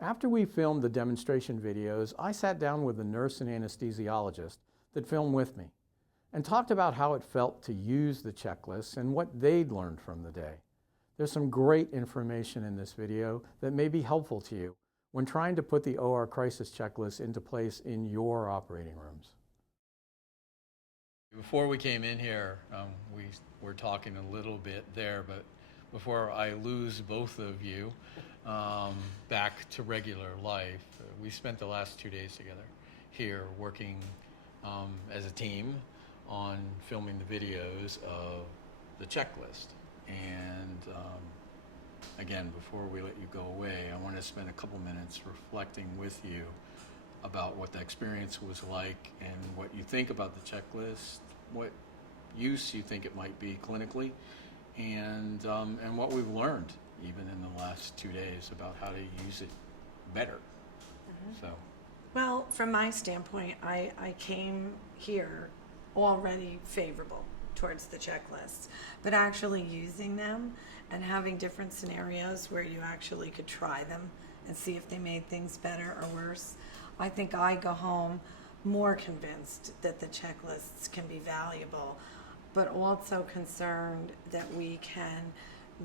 After we filmed the demonstration videos, I sat down with the nurse and anesthesiologist that filmed with me and talked about how it felt to use the checklists and what they'd learned from the day. There's some great information in this video that may be helpful to you when trying to put the OR crisis checklist into place in your operating rooms. Before we came in here, we were talking a little bit there, but before I lose both of you back to regular life, we spent the last 2 days together here working as a team on filming the videos of the checklist. And again, before we let you go away, I want to spend a couple minutes reflecting with you about what the experience was like and what you think about the checklist, what use you think it might be clinically, and what we've learned even in the last 2 days about how to use it better. So, well, from my standpoint, I came here already favorable towards the checklists, but actually using them and having different scenarios where you actually could try them and see if they made things better or worse, I think I go home more convinced that the checklists can be valuable, but also concerned that we can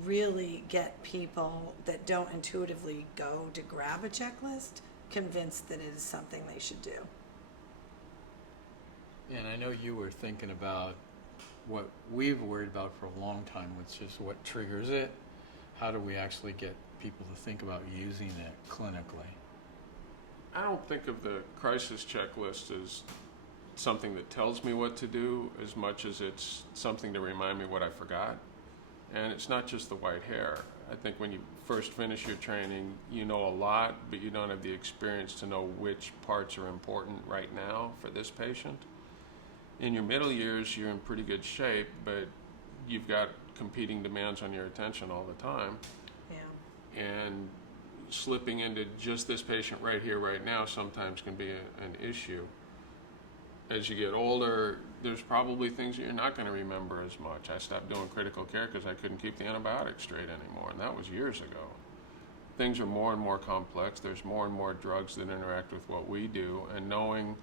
really get people that don't intuitively go to grab a checklist convinced that it is something they should do. and I know you were thinking about what we've worried about for a long time, which is what triggers it. How do we actually get people to think about using it clinically? I don't think of the crisis checklist as something that tells me what to do as much as it's something to remind me what I forgot. And it's not just the white hair. I think when you first finish your training, you know a lot, but you don't have the experience to know which parts are important right now for this patient. In your middle years, you're in pretty good shape, but you've got competing demands on your attention all the time. Yeah. And slipping into just this patient right here, right now, sometimes can be an issue. As you get older, there's probably things that you're not going to remember as much. I stopped doing critical care because I couldn't keep the antibiotics straight anymore, and that was years ago. Things are more and more complex. There's more and more drugs that interact with what we do, and knowing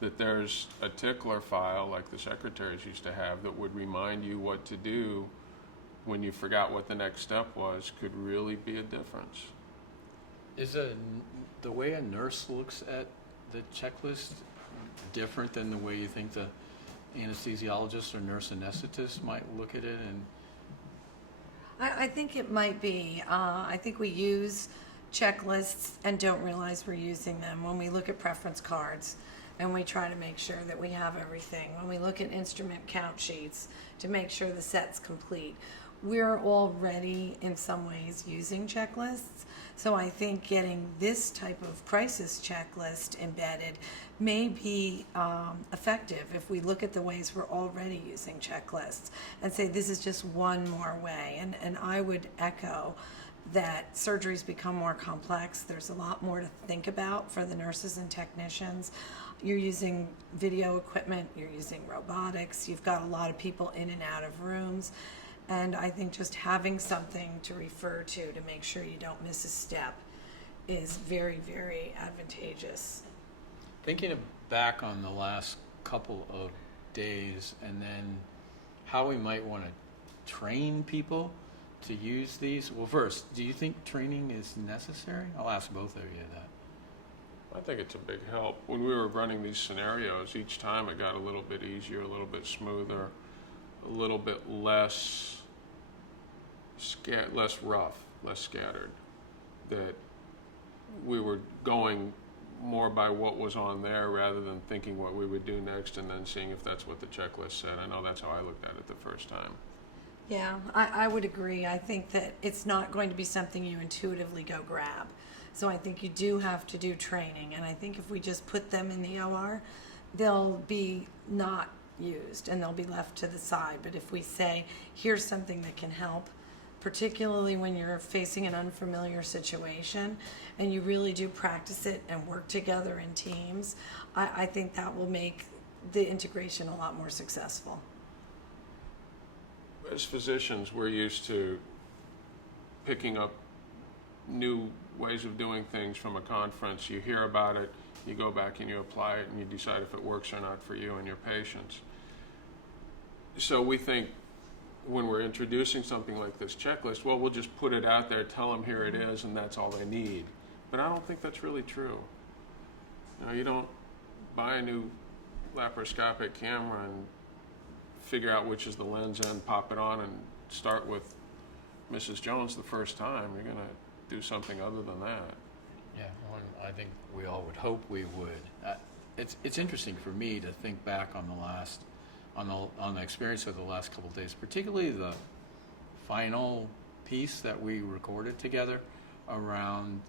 that there's a tickler file like the secretaries used to have that would remind you what to do when you forgot what the next step was could really be a difference. Is the way a nurse looks at the checklist different than the way you think the anesthesiologist or nurse anesthetist might look at it? And I think it might be. I think we use checklists and don't realize we're using them when we look at preference cards and we try to make sure that we have everything. When we look at instrument count sheets to make sure the set's complete, we're already in some ways using checklists. So I think getting this type of crisis checklist embedded may be effective if we look at the ways we're already using checklists and say this is just one more way. And I would echo that surgeries become more complex. There's a lot more to think about for the nurses and technicians. You're using video equipment, you're using robotics, you've got a lot of people in and out of rooms. And I think just having something to refer to make sure you don't miss a step is very, very advantageous. thinking back on the last couple of days and then how we might want to train people to use these. Well, first, do you think training is necessary? I'll ask both of you that. I think it's a big help. When we were running these scenarios, each time it got a little bit easier, a little bit smoother, a little bit less rough, less scattered. That we were going more by what was on there rather than thinking what we would do next and then seeing if that's what the checklist said. I know that's how I looked at it the first time. Yeah, I would agree. I think that it's not going to be something you intuitively go grab. So I think you do have to do training. And I think if we just put them in the OR, they'll be not used and they'll be left to the side. But if we say, here's something that can help, particularly when you're facing an unfamiliar situation and you really do practice it and work together in teams, I think that will make the integration a lot more successful. As physicians, we're used to picking up new ways of doing things from a conference. You hear about it, you go back and you apply it, and you decide if it works or not for you and your patients. So we think when we're introducing something like this checklist, well, we'll just put it out there, tell them here it is, and that's all they need. But I don't think that's really true. You don't buy a new laparoscopic camera and figure out which is the lens end, pop it on, and start with Mrs. Jones the first time. You're going to do something other than that. Yeah, well, I think we all would hope we would. It's interesting for me to think back on the experience of the last couple of days, particularly the final piece that we recorded together around,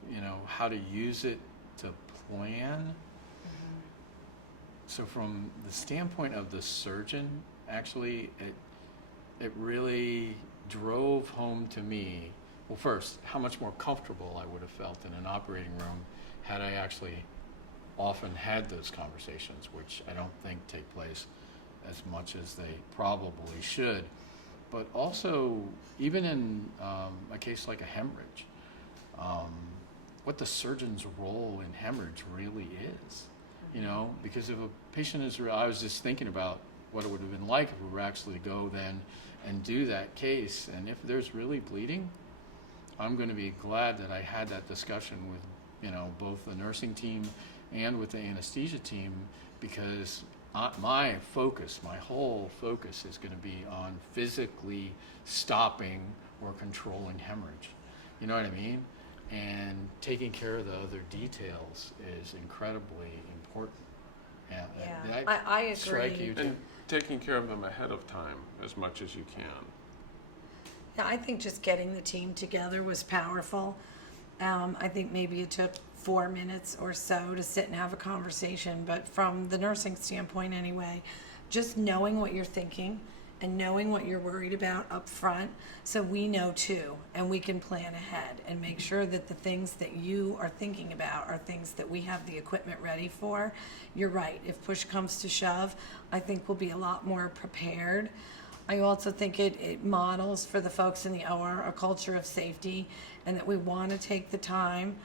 how to use it to plan. So from the standpoint of the surgeon, actually, it really drove home to me, well, first, how much more comfortable I would have felt in an operating room had I actually often had those conversations, which I don't think take place as much as they probably should. But also, even in a case like a hemorrhage, what the surgeon's role in hemorrhage really is. Because if a patient is, I was just thinking about what it would have been like if we were actually to go then and do that case. And if there's really bleeding, I'm going to be glad that I had that discussion with, both the nursing team and with the anesthesia team, because my whole focus is going to be on physically stopping or controlling hemorrhage. You know what I mean? And taking care of the other details is incredibly important. Yeah. Did I agree. Strike you too? And taking care of them ahead of time as much as you can. Yeah, I think just getting the team together was powerful. I think maybe it took 4 minutes or so to sit and have a conversation, but from the nursing standpoint anyway, just knowing what you're thinking and knowing what you're worried about up front, so we know too, and we can plan ahead and make sure that the things that you are thinking about are things that we have the equipment ready for. You're right, if push comes to shove, I think we'll be a lot more prepared. I also think it models for the folks in the OR a culture of safety, and that we want to take the time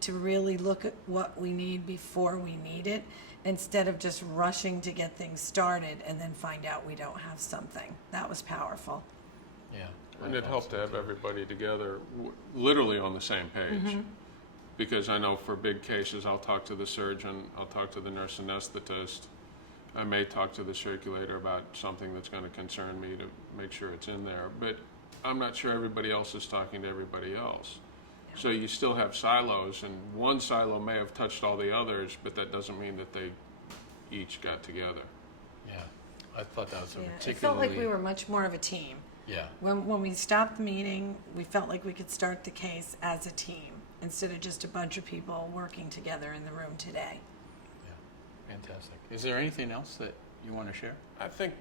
to really look at what we need before we need it, instead of just rushing to get things started and then find out we don't have something. That was powerful. Yeah. And it helped to have everybody together literally on the same page. Because I know for big cases, I'll talk to the surgeon, I'll talk to the nurse anesthetist, I may talk to the circulator about something that's going to concern me to make sure it's in there. But I'm not sure everybody else is talking to everybody else. So you still have silos, and one silo may have touched all the others, but that doesn't mean that they each got together. Yeah. I thought that was a Yeah, particularly... it felt like we were much more of a team. Yeah. When we stopped the meeting, we felt like we could start the case as a team instead of just a bunch of people working together in the room today. Yeah. Fantastic. Is there anything else that you want to share? I think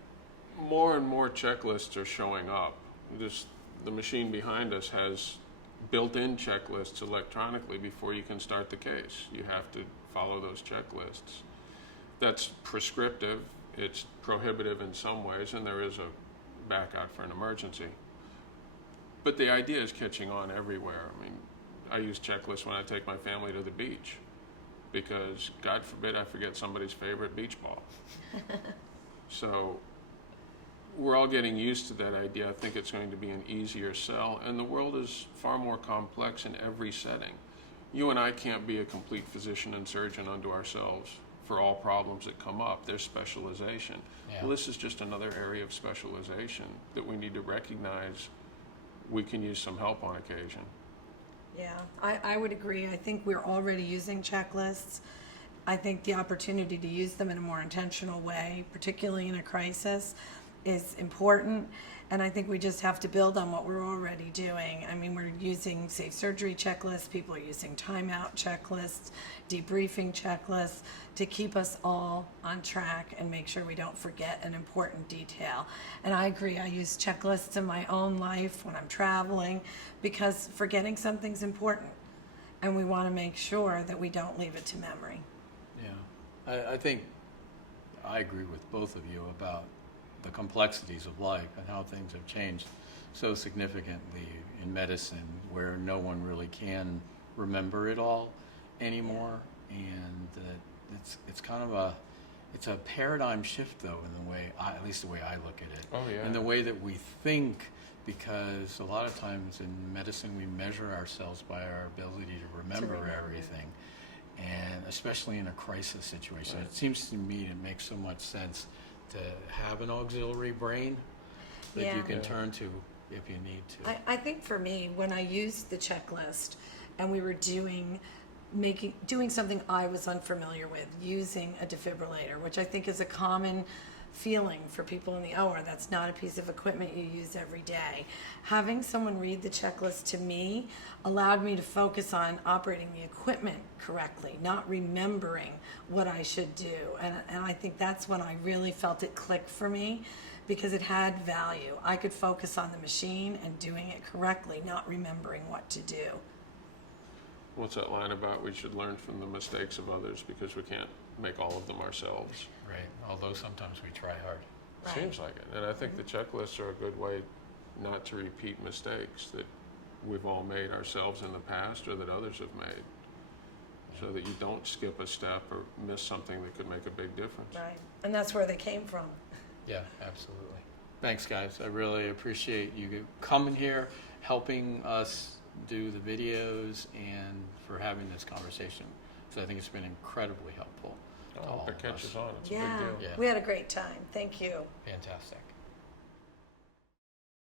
more and more checklists are showing up. The machine behind us has built-in checklists electronically before you can start the case. You have to follow those checklists. That's prescriptive, it's prohibitive in some ways, and there is a backout for an emergency. But the idea is catching on everywhere. I mean, I use checklists when I take my family to the beach, because God forbid I forget somebody's favorite beach ball. So we're all getting used to that idea. I think it's going to be an easier sell, and the world is far more complex in every setting. You and I can't be a complete physician and surgeon unto ourselves for all problems that come up. There's specialization. Yeah. Well, this is just another area of specialization that we need to recognize we can use some help on occasion. Yeah, I would agree. I think we're already using checklists. I think the opportunity to use them in a more intentional way, particularly in a crisis, is important, and I think we just have to build on what we're already doing. I mean, we're using safe surgery checklists, people are using timeout checklists, debriefing checklists to keep us all on track and make sure we don't forget an important detail. And I agree, I use checklists in my own life when I'm traveling, because forgetting something's important, and we want to make sure that we don't leave it to memory. Yeah. I think I agree with both of you about the complexities of life and how things have changed so significantly in medicine, where no one really can remember it all anymore, and it's kind of a paradigm shift though in the way at least the way I look at it, Oh, yeah. and the way that we think, because a lot of times in medicine we measure ourselves by our ability to remember everything, and especially in a crisis situation. Right. It seems to me to make so much sense to have an auxiliary brain that you Yeah. can Yeah. turn to if you need to. I think for me, when I used the checklist and we were doing something I was unfamiliar with, using a defibrillator, which I think is a common feeling for people in the OR. That's not a piece of equipment you use every day. Having someone read the checklist to me allowed me to focus on operating the equipment correctly, not remembering what I should do. And I think that's when I really felt it click for me, because it had value. I could focus on the machine and doing it correctly, not remembering what to do. What's that line about? We should learn from the mistakes of others because we can't make all of them ourselves. Right. Although sometimes we try hard. Right. Seems like it. And I think the checklists are a good way not to repeat mistakes that we've all made ourselves in the past or that others have made, so that you don't skip a step or miss something that could make a big difference. Right. And that's where they came from. Yeah, absolutely. Thanks, guys. I really appreciate you coming here, helping us do the videos, and for having this conversation. So I think it's been incredibly helpful. I to hope all it of catches us. on. It's a Yeah. big deal. Yeah. We had a great time. Thank you. Fantastic.